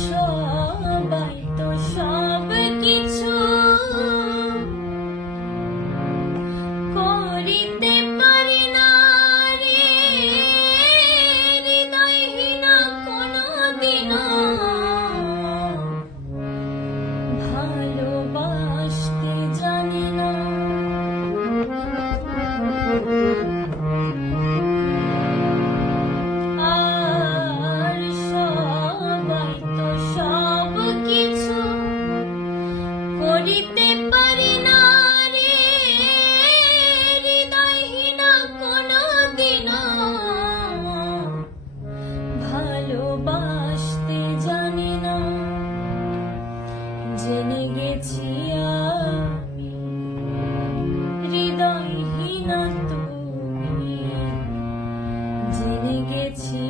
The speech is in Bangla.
সবাই তো সব কিছু করিতে পারে না রে, হৃদয়হীনা কোনদিনও ভালোবাসতে জানে না। আর সবাই তো সব কিছু করিতে পারে না রে, হৃদয়হীনা কোনদিনও ভালোবাসতে জানে না। জেনে গেছি আমি হৃদয়হীনা তুমি, জেনে গেছি